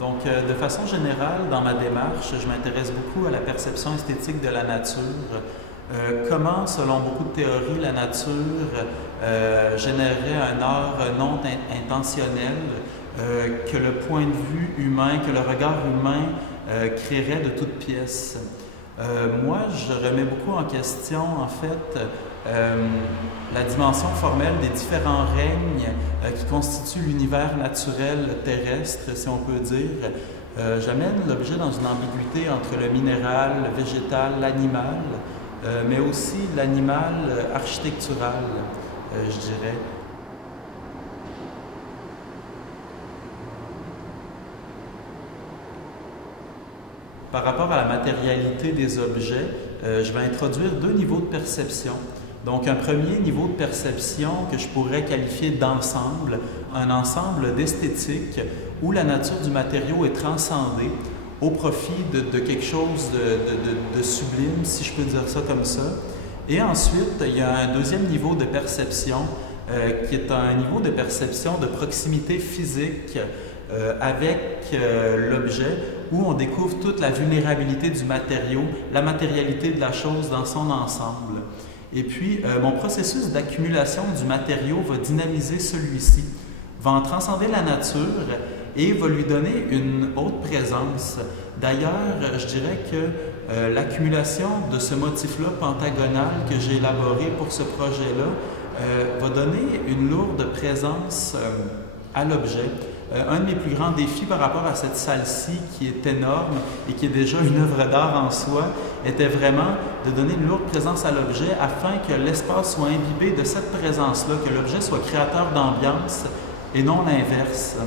Donc, de façon générale, dans ma démarche, je m'intéresse beaucoup à la perception esthétique de la nature. Comment, selon beaucoup de théories, la nature générerait un art non intentionnel que le point de vue humain, que le regard humain créerait de toutes pièces. Moi, je remets beaucoup en question, en fait, la dimension formelle des différents règnes qui constituent l'univers naturel terrestre, si on peut dire. J'amène l'objet dans une ambiguïté entre le minéral, le végétal, l'animal, mais aussi l'animal architectural, je dirais. Par rapport à la matérialité des objets, je vais introduire deux niveaux de perception. Donc, un premier niveau de perception que je pourrais qualifier d'ensemble, un ensemble d'esthétique où la nature du matériau est transcendée au profit de quelque chose de sublime, si je peux dire ça comme ça. Et ensuite, il y a un deuxième niveau de perception qui est un niveau de perception de proximité physique avec l'objet où on découvre toute la vulnérabilité du matériau, la matérialité de la chose dans son ensemble. Et puis, mon processus d'accumulation du matériau va dynamiser celui-ci, va en transcender la nature et va lui donner une haute présence. D'ailleurs, je dirais que l'accumulation de ce motif-là pentagonal que j'ai élaboré pour ce projet-là va donner une lourde présence à l'objet. Un de mes plus grands défis par rapport à cette salle-ci, qui est énorme et qui est déjà une œuvre d'art en soi, était vraiment de donner une lourde présence à l'objet afin que l'espace soit imbibé de cette présence-là, que l'objet soit créateur d'ambiance et non l'inverse.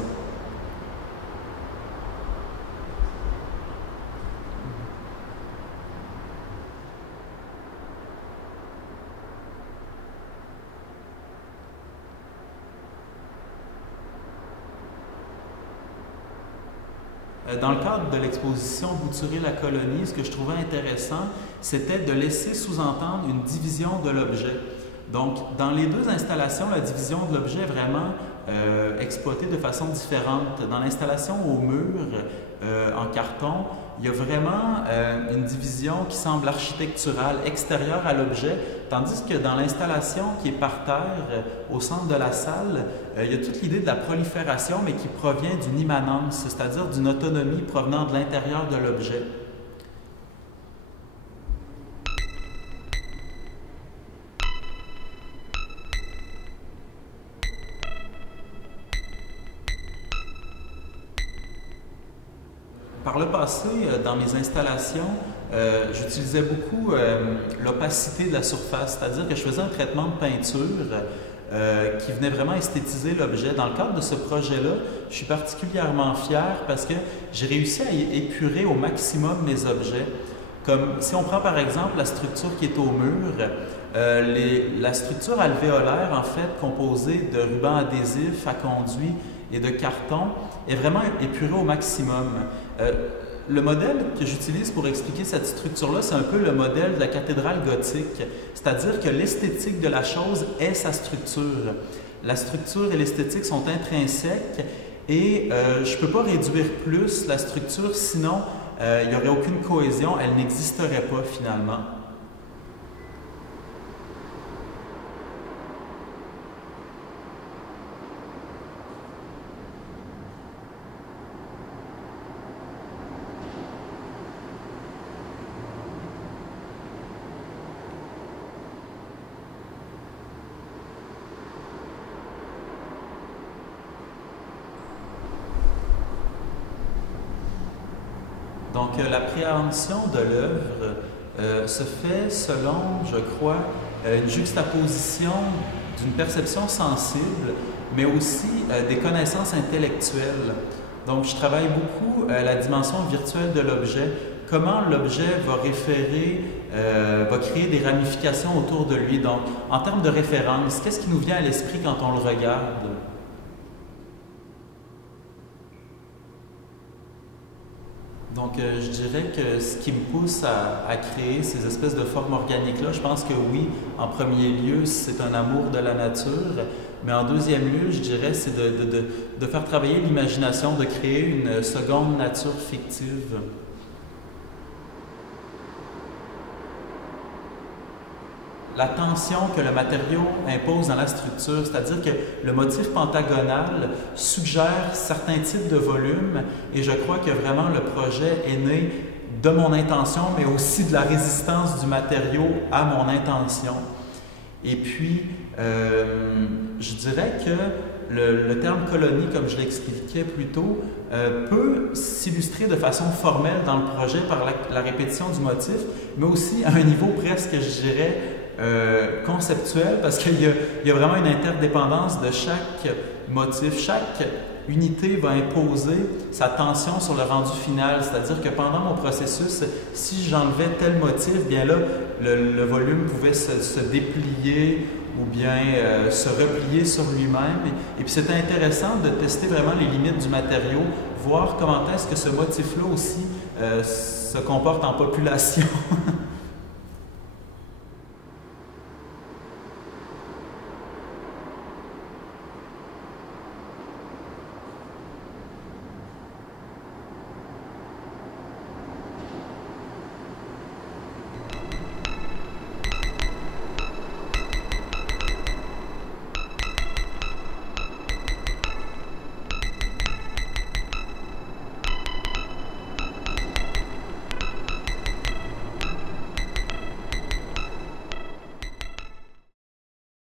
Dans le cadre de l'exposition Bouturer la colonie, ce que je trouvais intéressant, c'était de laisser sous-entendre une division de l'objet. Donc, dans les deux installations, la division de l'objet est vraiment exploitée de façon différente. Dans l'installation au mur, en carton, il y a vraiment une division qui semble architecturale, extérieure à l'objet, tandis que dans l'installation qui est par terre, au centre de la salle, il y a toute l'idée de la prolifération, mais qui provient d'une immanence, c'est-à-dire d'une autonomie provenant de l'intérieur de l'objet. Par le passé, dans mes installations, j'utilisais beaucoup l'opacité de la surface, c'est-à-dire que je faisais un traitement de peinture qui venait vraiment esthétiser l'objet. Dans le cadre de ce projet-là, je suis particulièrement fier parce que j'ai réussi à épurer au maximum mes objets. Comme si on prend par exemple la structure qui est au mur, la structure alvéolaire, en fait, composée de rubans adhésifs à conduit et de carton, est vraiment épurée au maximum. Le modèle que j'utilise pour expliquer cette structure-là, c'est un peu le modèle de la cathédrale gothique, c'est-à-dire que l'esthétique de la chose est sa structure. La structure et l'esthétique sont intrinsèques et je ne peux pas réduire plus la structure, sinon il n'y aurait aucune cohésion, elle n'existerait pas finalement. Donc, l'appréhension de l'œuvre se fait selon, je crois, une juxtaposition d'une perception sensible, mais aussi des connaissances intellectuelles. Donc, je travaille beaucoup la dimension virtuelle de l'objet, comment l'objet va va créer des ramifications autour de lui. Donc, en termes de référence, qu'est-ce qui nous vient à l'esprit quand on le regarde? Donc, je dirais que ce qui me pousse à créer ces espèces de formes organiques-là, je pense que oui, en premier lieu, c'est un amour de la nature, mais en deuxième lieu, je dirais, c'est de faire travailler l'imagination, de créer une seconde nature fictive. La tension que le matériau impose dans la structure, c'est-à-dire que le motif pentagonal suggère certains types de volumes et je crois que vraiment le projet est né de mon intention, mais aussi de la résistance du matériau à mon intention. Et puis, je dirais que le terme colonie, comme je l'expliquais plus tôt, peut s'illustrer de façon formelle dans le projet par la répétition du motif, mais aussi à un niveau presque, je dirais, conceptuel, parce qu'il y a vraiment une interdépendance de chaque motif. Chaque unité va imposer sa tension sur le rendu final, c'est-à-dire que pendant mon processus, si j'enlevais tel motif, bien là, le volume pouvait se déplier ou bien se replier sur lui-même. Et puis c'était intéressant de tester vraiment les limites du matériau, voir comment est-ce que ce motif-là aussi se comporte en population.